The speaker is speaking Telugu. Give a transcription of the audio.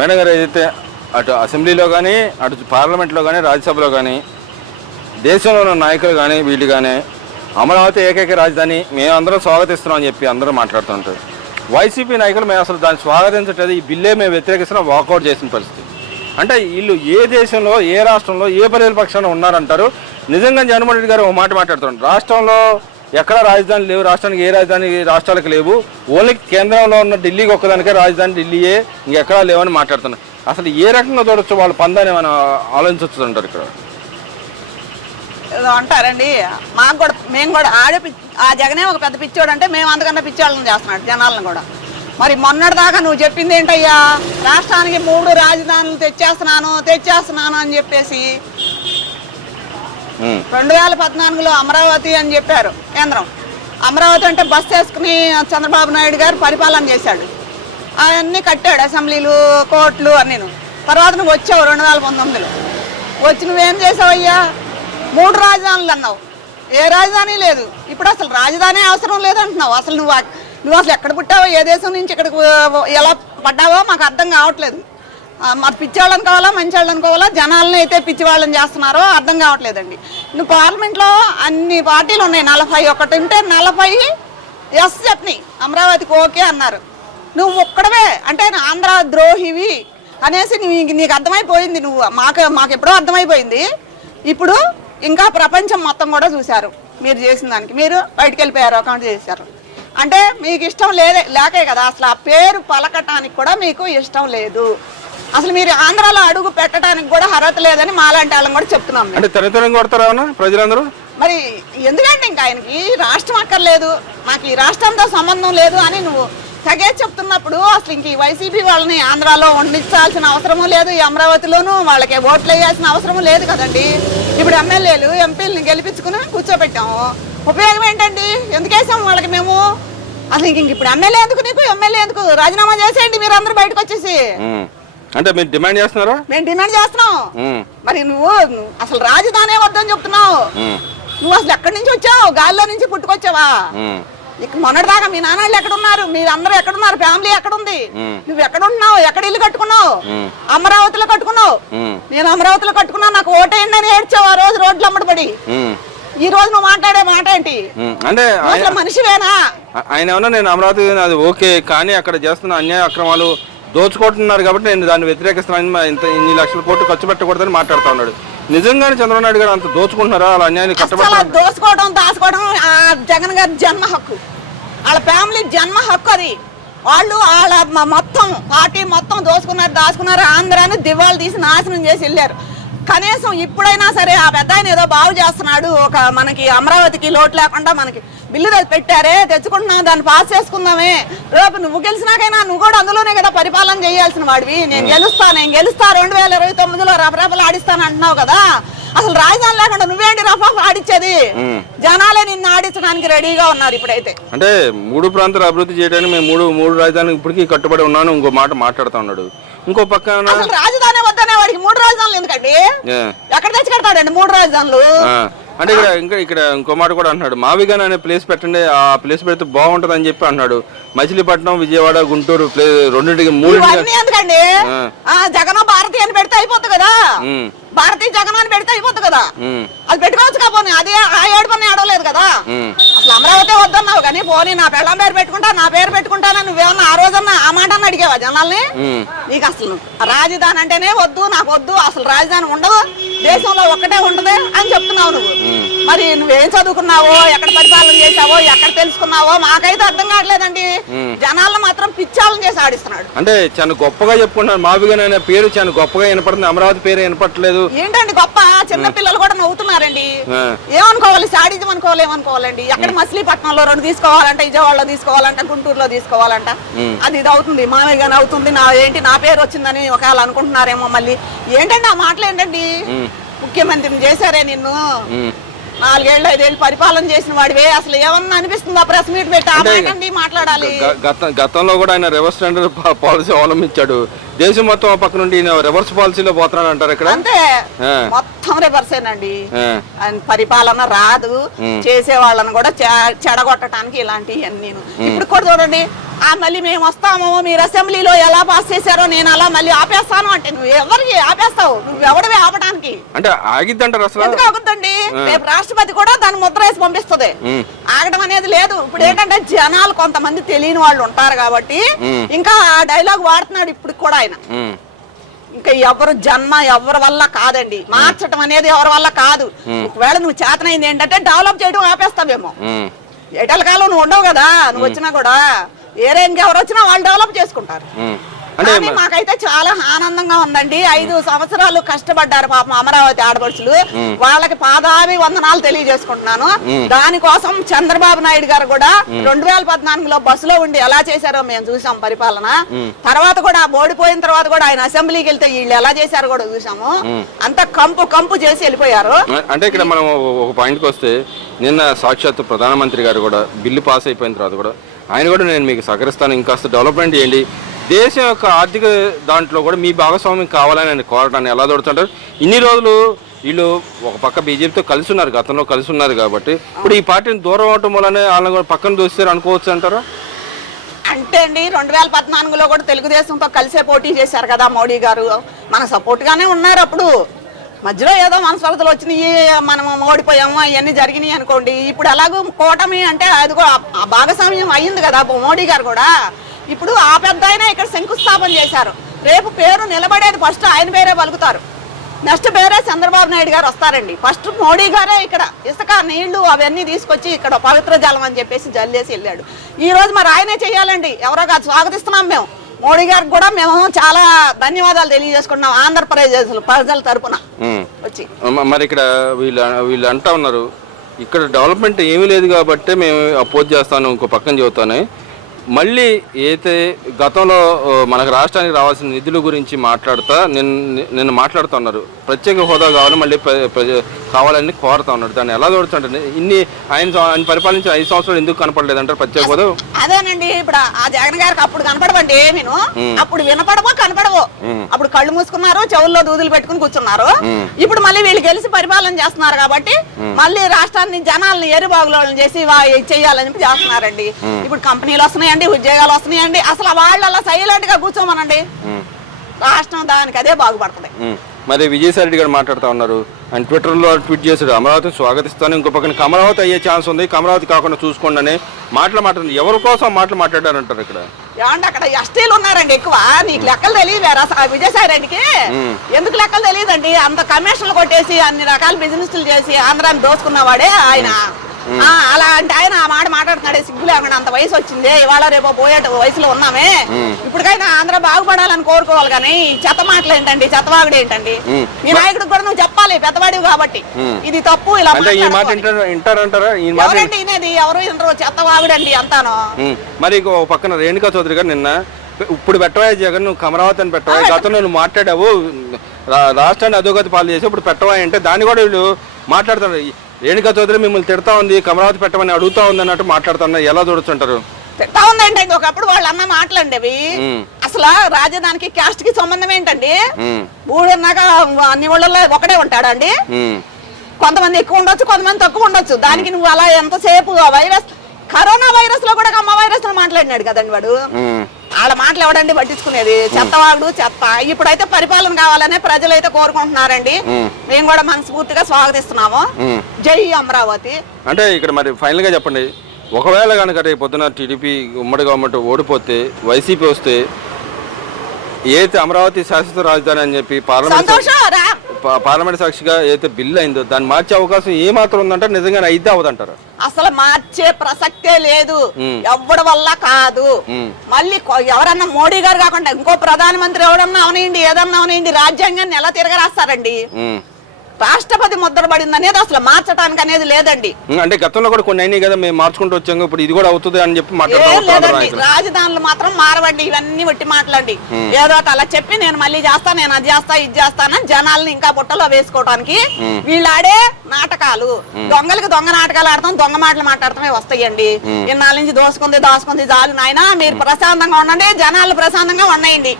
మేడం గారు ఏదైతే అటు అసెంబ్లీలో కానీ అటు పార్లమెంట్లో కానీ రాజ్యసభలో కానీ దేశంలో ఉన్న నాయకులు కానీ వీళ్ళు కానీ అమరావతి ఏకైక రాజధాని మేమందరం స్వాగతిస్తున్నామని చెప్పి అందరూ మాట్లాడుతుంటారు. వైసీపీ నాయకులు మేము అసలు దాన్ని స్వాగతించట్లేదు, ఈ బిల్లే మేము వ్యతిరేకిస్తున్నాం, వాకౌట్ చేసిన పరిస్థితి. అంటే వీళ్ళు ఏ దేశంలో ఏ రాష్ట్రంలో ఏ ప్రజల పక్షాన ఉన్నారంటారు? నిజంగా జగన్మోహన్ రెడ్డి గారు ఒక మాట మాట్లాడుతున్నారు, రాష్ట్రంలో ఎక్కడ రాజధాని లేవు, రాష్ట్రానికి ఏ రాజధాని రాష్ట్రాలకు లేవు, ఓన్లీ కేంద్రంలో ఉన్న ఢిల్లీకి ఒక్కదానికే రాజధాని ఢిల్లీయే, ఇంకెక్కడా లేవని మాట్లాడుతున్నారు. అసలు ఏ రకంగా చూడొచ్చు వాళ్ళ పందాన్ని మనం ఆలోచించవచ్చు అంటారు ఇక్కడ అంటారండి. మాకు కూడా మేము కూడా ఆ జగనే ఒక పెద్ద పిచ్చోడు అంటే మేము అంతకన్నా పిచ్చోళ్ళని చేస్తున్నాడు జనాలను కూడా. మరి మొన్నటిదాకా నువ్వు చెప్పింది ఏంటయ్యా, రాష్ట్రానికి 3 రాజధానులు తెచ్చేస్తున్నాను అని చెప్పేసి 2014లో అమరావతి అని చెప్పారు కేంద్రం. అమరావతి అంటే బస్ వేసుకుని చంద్రబాబు నాయుడు గారు పరిపాలన చేశాడు, అవన్నీ కట్టాడు, అసెంబ్లీలు కోర్టులు అన్నీ. తర్వాత నువ్వు వచ్చావు 2019లో వచ్చి నువ్వేం చేసావయ్యా, 3 రాజధానులు అన్నావు, ఏ రాజధాని లేదు. ఇప్పుడు అసలు రాజధాని అవసరం లేదంటున్నావు. అసలు నువ్వు అసలు ఎక్కడ పుట్టావో, ఏ దేశం నుంచి ఇక్కడికి ఎలా పడ్డావో మాకు అర్థం కావట్లేదు. మరి పిచ్చివాళ్ళని కావాలా మంచి వాళ్ళని కావాలా, జనాలని అయితే పిచ్చివాళ్ళని చేస్తున్నారో అర్థం కావట్లేదండి. నువ్వు పార్లమెంట్లో అన్ని పార్టీలు ఉన్నాయి, 41 ఉంటే 40 ఎస్ చెప్పని అమరావతికి ఓకే అన్నారు. నువ్వు ఒక్కడవే అంటే ఆంధ్ర ద్రోహివి అనేసి నీకు అర్థమైపోయింది. మాకు ఎప్పుడో అర్థమైపోయింది. ఇప్పుడు ఇంకా ప్రపంచం మొత్తం కూడా చూశారు మీరు చేసిన దానికి. మీరు బయటకు వెళ్ళిపోయారు, అకౌంట్ చేశారు అంటే మీకు ఇష్టం లేకే కదా. అసలు ఆ పేరు పలకటానికి కూడా మీకు ఇష్టం లేదు. అసలు మీరు ఆంధ్రాలో అడుగు పెట్టడానికి కూడా అర్హత లేదని మాలాంటి వాళ్ళని కూడా చెప్తున్నాం. అంటే తరతరం కొడతారా ప్రజలందరూ? మరి ఎందుకంటే ఇంకా ఆయనకి రాష్ట్రం అక్కర్లేదు, నాకు ఈ రాష్ట్రంతో సంబంధం లేదు అని నువ్వు తగే చెప్తున్నప్పుడు అసలు ఇంక ఈ వైసీపీ వాళ్ళని ఆంధ్రాలో వండించాల్సిన అవసరమూ లేదు, ఈ అమరావతిలోనూ వాళ్ళకి ఓట్లు వేయాల్సిన అవసరమూ లేదు కదండి. ఇప్పుడు ఎమ్మెల్యేలు ఎంపీలని గెలిపించుకుని కూర్చోబెట్టాము, ఉపయోగం ఏంటండి? ఎందుకు వేసాము వాళ్ళకి మేము? అసలు ఇంక ఇప్పుడు ఎమ్మెల్యే ఎందుకు రాజీనామా చేసేయండి మీరు అందరూ బయటకు వచ్చేసి. అంటే మీరు డిమాండ్ చేస్తున్నారా? మేము డిమాండ్ చేస్తున్నాం. మరి నువ్వు అసలు రాజధానే వద్దని చెప్తున్నావు, నువ్వు అసలు ఎక్కడి నుంచి వచ్చావు? గాల్లో నుంచి పుట్టుకొచ్చావా? మొన్నటిదాకా మీ నాన్నళ్ళు ఎక్కడున్నారు, మీరందరూ ఎక్కడున్నారు, ఫ్యామిలీ ఎక్కడుంది, నువ్వు ఎక్కడ ఉంటున్నావు, ఎక్కడ ఇల్లు కట్టుకున్నావు? అమరావతిలో కట్టుకున్నావు. నేను అమరావతిలో కట్టుకున్నా, నాకు ఓటేయండి అని ఏడ్చావు ఆ రోజు రోడ్లు అమ్మడిపడి. ఈ రోజు నువ్వు మాట్లాడే మాట ఏంటి? అంటే మనిషివేనా? ఆయన ఏమన్నా నేను అమరావతి అది ఓకే, కానీ అక్కడ చేస్తున్న అన్యాయ అక్రమాలు దోచుకుంటున్నారు కాబట్టి నేను దాన్ని వ్యతిరేకిస్తున్నాను, ఇన్ని లక్షల కోట్లు ఖర్చు పెట్టకూడదని మాట్లాడుతూ ఉన్నాడు. నిజంగానే చంద్రబాబు నాయుడు గారు అంత దోచుకుంటున్నారా? అలా అన్యాయాన్ని కట్టబెట్టారు. దోచుకోవడం దాచుకోవడం జగన్ గారి జన్మ హక్కు, వాళ్ళ ఫ్యామిలీ జన్మ హక్కు అది. వాళ్ళు వాళ్ళ మొత్తం పార్టీ మొత్తం దాచుకున్నారు, ఆంధ్రాని దివాళు తీసి నాశనం చేసి వెళ్ళారు. కనీసం ఇప్పుడైనా సరే ఆ పెద్ద ఆయన ఏదో బాగు చేస్తున్నాడు, ఒక మనకి అమరావతికి లోటు లేకుండా మనకి బిల్లు పెట్టారే, తెచ్చుకుంటున్నాం, దాన్ని పాస్ చేసుకుందామే. రేపు నువ్వు గెలిచినాకైనా నువ్వు కూడా అందులోనే కదా పరిపాలన చేయాల్సిన వాడివి. నేను గెలుస్తా 2029లో రఫరాఫలు ఆడిస్తాను అంటున్నావు కదా. అసలు రాజధాని లేకుండా నువ్వేంటి రఫరాఫలు ఆడిచ్చేది? జనాలే నిన్ను ఆడించడానికి రెడీగా ఉన్నారు ఇప్పుడైతే. అంటే 3 ప్రాంతాలు అభివృద్ధి చేయడానికి మేము మూడు రాజధానులు ఇప్పటికీ కట్టుబడి ఉన్నాను ఇంకో మాట మాట్లాడుతూ ఉన్నాడు. ఇంకో పక్కన రాజధాని వద్దనే వాడికి 3 రాజధానులు ఎందుకండి? ఎక్కడ తెచ్చి కడతాడండి 3 రాజధానులు? అంటే ఇక్కడ ఇంకో మాట కూడా అంటున్నాడు, మావిగాన్ అనే ప్లేస్ పెట్టండి, ఆ ప్లేస్ పెడితే బాగుంటది అని చెప్పి అన్నాడు. మచిలీపట్నం, విజయవాడ, గుంటూరు రెండింటికి 3 ఎందుకండి? జగన్ భారతి అని పెడితే అయిపోతుంది కదా, భారతీయ జగన్ అని పెడితే అయిపోతుంది కదా, అది పెట్టుకోవచ్చు కాపోని. అది ఆ 7 పని ఆడలేదు కదా. అసలు అమరావతి వద్దన్నావు కానీ పోనీ నా పెళ్ళం పేరు పెట్టుకుంటానా నువ్వేమన్నా ఆ రోజన్నా ఆ మాట అని అడిగావా జనాల్ని? నీకు అసలు రాజధాని అంటేనే వద్దు, నాకు వద్దు, అసలు రాజధాని ఉండదు, దేశంలో ఒక్కటే ఉంటది అని చెప్తున్నావు నువ్వు. మరి నువ్వేం చదువుకున్నావో, ఎక్కడ పరిపాలన చేసావో, ఎక్కడ తెలుసుకున్నావో మాకైతే అర్థం కావట్లేదండి. జనాలను మాత్రం పిచ్చాలను చేసి ఆడిస్తున్నాడు. అంటే చాలా గొప్పగా చెప్పుకుంటున్నారు, మావిగాన్ అనే పేరు చాలా గొప్పగా వినపడుతుంది, అమరావతి పేరు వినపట్లేదు. ఏంటండి గొప్ప? చిన్న పిల్లలు కూడా నవ్వుతున్నారండి. ఏమనుకోవాలి, సాడిజం అనుకోవాలి, ఏమనుకోవాలండి? ఎక్కడ మచిలీపట్నంలో 2 తీసుకోవాలంట, విజయవాడలో తీసుకోవాలంట, గుంటూరులో తీసుకోవాలంట, అది ఇది అవుతుంది, మావిగాన్ అవుతుంది, నా పేరు వచ్చిందని ఒకవేళ అనుకుంటున్నారేమో. మళ్ళీ ఏంటండి ఆ మాటలు ఏంటండి? ముఖ్యమంత్రిని చేశారే నిన్ను, 4 ఏళ్ళు 5 ఏళ్ళు పరిపాలన చేసిన వాడివే, అసలు ఏమన్నా అనిపిస్తుందా ప్రెస్ మీట్ పెట్టి మాట్లాడాలి? గతంలో కూడా ఆయన రివర్స్ టెండర్ పాలసీ అవలంబించాడు, దేశం మొత్తం పక్క నుండి రివర్స్ పాలసీలో పోతున్నాడు అంటారు ఇక్కడ. అంతే, మొత్తం రివర్సేనండి. పరిపాలన రాదు, చేసే వాళ్ళని కూడా చెడగొట్టడానికి ఇలాంటివి అన్ని. ఇప్పుడు కూడా చూడండి, మళ్ళీ మేము వస్తాము, మీరు అసెంబ్లీలో ఎలా పాస్ చేశారో నేను అలా మళ్ళీ ఆపేస్తాను అంటే నువ్వు ఎవరికి ఆపేస్తావు? నువ్వు ఎవడివి ఆపడానికి? అంటే ఆగిద్దంటారు అసలు? ఎందుకు ఆగుద్దండి? రేపు రాష్ట్రపతి కూడా దాన్ని ముద్ర వేసి పంపిస్తుంది. ఆగడం అనేది లేదు. ఇప్పుడు ఏంటంటే జనాలు కొంతమంది తెలియని వాళ్ళు ఉంటారు కాబట్టి ఇంకా ఆ డైలాగ్ వాడుతున్నాడు ఇప్పుడు కూడా ఆయన. ఇంకా ఎవరి వల్ల కాదండి, మార్చడం అనేది ఎవరి వల్ల కాదు. ఒకవేళ నువ్వు చేతనైంది ఏంటంటే డెవలప్ చేయడం ఆపేస్తావేమో. ఎటల కాలం నువ్వు ఉండవు కదా, నువ్వు వచ్చినా కూడా ఏరే ఇంకెవరు వచ్చినా వాళ్ళు డెవలప్ చేసుకుంటారు. కానీ మాకైతే చాలా ఆనందంగా ఉందండి. 5 సంవత్సరాలు కష్టపడ్డారు పాపం అమరావతి ఆడపడుచులు, వాళ్ళకి పాదాభి వందనాలు తెలియజేసుకుంటున్నాను. దానికోసం చంద్రబాబు నాయుడు గారు కూడా 2014లో బస్సులో ఉండి ఎలా చేశారో మేము చూసాం పరిపాలన. తర్వాత కూడా ఓడిపోయిన తర్వాత కూడా ఆయన అసెంబ్లీకి వెళ్తే వీళ్ళు ఎలా చేశారో కూడా చూసాము. అంత కంపు చేసి వెళ్ళిపోయారు. అంటే ఇక్కడ మనం ఒక పాయింట్కి వస్తే, నిన్న సాక్షాత్ ప్రధానమంత్రి గారు కూడా బిల్లు పాస్ అయిపోయిన తర్వాత కూడా ఆయన కూడా నేను మీకు సహకరిస్తాను, ఇంకాస్త డెవలప్మెంట్ చేయండి, దేశం యొక్క ఆర్థిక దాంట్లో కూడా మీ భాగస్వామ్యం కావాలని ఆయన కోరటాన్ని ఎలా దొరుకుతుంటారు? ఇన్ని రోజులు వీళ్ళు ఒక పక్క బీజేపీతో కలిసి ఉన్నారు, గతంలో కలిసి ఉన్నారు కాబట్టి ఇప్పుడు ఈ పార్టీని దూరం అవటం వల్లనే వాళ్ళని కూడా పక్కన దోస్తారు అనుకోవచ్చు అంటారా? అంటే అండి 2014లో కూడా తెలుగుదేశంతో కలిసే పోటీ చేశారు కదా మోడీ గారు, మన సపోర్ట్ గానే ఉన్నారు. అప్పుడు మధ్యలో ఏదో మనస్పర్ధలు వచ్చినాయి, మనం ఓడిపోయాము, అవన్నీ జరిగినాయి అనుకోండి. ఇప్పుడు ఎలాగో కూటమి అంటే అది కూడా భాగస్వామ్యం అయ్యింది కదా మోడీ గారు కూడా. ఇప్పుడు ఆ పెద్ద ఆయన ఇక్కడ శంకుస్థాపన చేశారు. రేపు పేరు నిలబడేది ఫస్ట్ ఆయన పేరే పలుకుతారు, నెక్స్ట్ పేరే చంద్రబాబు నాయుడు గారు వస్తారండి. ఫస్ట్ మోడీ గారే ఇక్కడ ఇసుక నీళ్లు అవన్నీ తీసుకొచ్చి ఇక్కడ పవిత్ర జలం అని చెప్పేసి జల్లేసి వెళ్ళాడు. ఈ రోజు మరి ఆయనే చెయ్యాలండి, ఎవరో కాదు. స్వాగతిస్తున్నాం మేము మోడీ గారికి కూడా, మేము చాలా ధన్యవాదాలు తెలియజేసుకుంటున్నాం ఆంధ్రప్రదేశ్ ప్రజల తరపున వచ్చి. మరి ఇక్కడ వీళ్ళు అంటా ఉన్నారు, ఇక్కడ డెవలప్మెంట్ ఏమీ లేదు కాబట్టి మేము అపోజ్ చేస్తాను, ఇంకో పక్కన చెబుతానే. మళ్ళీ అయితే గతంలో మనకు రాష్ట్రానికి రావాల్సిన నిధుల గురించి మాట్లాడుతా నిన్న మాట్లాడుతూ ఉన్నారు, ప్రత్యేక హోదా కావాలి మళ్ళీ కావాలని కోరుతా ఉన్నాడు. దాన్ని ఎలా చూడొచ్చు? ఆయన పరిపాలించిన 5 సంవత్సరాలు ఎందుకు కనపడలేదంటారు ప్రత్యేక హోదా? అదేనండి, ఇప్పుడు ఆ జగన్ గారికి అప్పుడు కనపడవండి ఏమీను, అప్పుడు వినపడవో కనపడవో. అప్పుడు కళ్ళు మూసుకున్నారు, చెవుల్లో దూదులు పెట్టుకుని కూర్చున్నారు. ఇప్పుడు మళ్ళీ వీళ్ళు గెలిచి పరిపాలన చేస్తున్నారు కాబట్టి మళ్ళీ రాష్ట్రాన్ని జనాల్ని ఎరుబాగులను చేసి చెయ్యాలని చేస్తున్నారండి. ఇప్పుడు కంపెనీలు వస్తున్నాయండి, ఉద్యోగాలు వస్తున్నాయండి. అసలు వాళ్ళు అలా సైలెంట్ గా కూర్చోమనండి, రాష్ట్రం దానికి అదే బాగుపడుతుంది. మరి విజయసాయి రెడ్డి గారు మాట్లాడుతూ ఉన్నారు, ఆయన ట్విట్టర్లో ట్వీట్ చేశాడు, అమరావతిని స్వాగతిస్తాను, ఇంకో పక్కన అమరావతి అయ్యే ఛాన్స్ ఉంది, అమరావతి కాకుండా చూసుకోండి అని మాట్లాడుతుంది. ఎవరి కోసం మాట్లాడారంటారు? ఇక్కడ ఏమంటే అక్కడ ఎస్టీలు ఉన్నారండి ఎక్కువ. నీకు లెక్కలు తెలియదు విజయసాయి రెడ్డికి? ఎందుకు లెక్కలు తెలియదండి? అంత కమిషన్లు కొట్టేసి అన్ని రకాల బిజినెస్లు చేసి ఆంధ్రాన్ని దోచుకున్నవాడే ఆయన. అలా అంటే ఆయన ఆ మాట మాట్లాడుతున్నాడే సిగ్గు లేకుండా. అంత వయసు వచ్చింది, ఇవాళ రేపో పోయే వయసులో ఉన్నామే. ఇప్పటికైనా ఆంధ్ర బాగుపడాలని కోరుకోవాలి కానీ చెత్త మాటలు ఏంటండి, చెత్తవాగుడు ఏంటండి? మీ నాయకుడు కూడా నువ్వు చెప్పాలి, పెద్దవాడివి కాబట్టి ఇది తప్పు. ఇలా ఎవరండి వినేది? ఎవరు వినరు, చెత్తవాగుడండి అంతాను. మరి ఒక పక్కన రేణుకా చౌదరి గారు నిన్న, ఇప్పుడు పెట్టవా జగన్, నువ్వు అమరావతి అని పెట్టవా, గతంలో నువ్వు మాట్లాడావు రాష్ట్రాన్ని అధోగతి పాలు చేసి ఇప్పుడు పెట్టవా అంటే దాన్ని కూడా వీళ్ళు మాట్లాడుతున్నారు. రేణుకా చౌదరి మిమ్మల్ని తిడతా ఉంది, అమరావతి పెట్టమని అడుగుతా ఉంది అన్నట్టు మాట్లాడుతున్నారు. ఎలా చూడొచ్చుంటారు? తిడతా ఉందండి. ఒకప్పుడు వాళ్ళు అన్న మాటలండి అసలు రాజధానికి క్యాస్ట్ కి సంబంధం ఏంటండి? ఊళ్ళన్నాక అన్ని ఊళ్ళల్లో ఒకడే ఉంటాడండి. కొంతమంది ఎక్కువ ఉండొచ్చు, కొంతమంది తక్కువ ఉండొచ్చు. దానికి నువ్వు అలా ఎంతసేపు కరోనా వైరస్ లో కూడా అమ్మ వైరస్ లో మాట్లాడినాడు కదండి వాడు. వాళ్ళ మాటలు ఎవడండి పట్టించుకునేది? చెత్తవాడు చెత్త. ఇప్పుడైతే పరిపాలన కావాలనే ప్రజలైతే కోరుకుంటున్నారండి. మేము కూడా మనస్ఫూర్తిగా స్వాగతిస్తున్నాము. జై అమరావతి. అంటే ఇక్కడ మరి ఫైనల్ గా చెప్పండి, ఒకవేళ కనుక రేపు పొద్దున టీడీపీ ఉమ్మడి గవర్నమెంట్ ఓడిపోతే వైసీపీ వస్తే ఏదైతే అమరావతి శాశ్వత రాజధాని అని చెప్పి పార్లమెంట్ సాక్షిగా ఏదైతే బిల్లు అయిందో దాన్ని మార్చే అవకాశం ఏ మాత్రం ఉందంటే నిజంగానే అయితే అవదంటారు? అసలు మార్చే ప్రసక్తే లేదు, ఎవడి వల్ల కాదు. మళ్ళీ ఎవరన్నా మోడీ గారు కాకుండా ఇంకో ప్రధానమంత్రి ఎవరన్నా అవనండి, ఏదన్నా అవనండి, రాజ్యాంగాన్ని ఎలా తిరగరాస్తారండి? రాష్ట్రపతి ముద్ర పడింది అనేది అసలు మార్చడానికి అనేది లేదండి. అంటే గతంలో కూడా కొన్ని అయినాయి కదా, మేము మార్చుకుంటూ వచ్చాము, ఇప్పుడు ఇది కూడా అవుతుంది అని చెప్పి లేదండి. రాజధానులు మాత్రం మారవండి, ఇవన్నీ వట్టి మాటలండి. ఏదో అలా చెప్పి నేను మళ్ళీ చేస్తా, నేను అది చేస్తా, ఇది చేస్తానని జనాల్ని ఇంకా బుట్టలో వేసుకోవడానికి వీళ్ళు ఆడే నాటకాలు. దొంగలకి దొంగ నాటకాలు ఆడతాం, దొంగ మాటలు మాట్లాడతామే వస్తాయండి. ఇన్నాళ్ళ నుంచి దోసుకుంది దాచుకుంది చాలు నాయన, మీరు ప్రశాంతంగా ఉండండి, జనాలు ప్రశాంతంగా ఉన్నాయండి.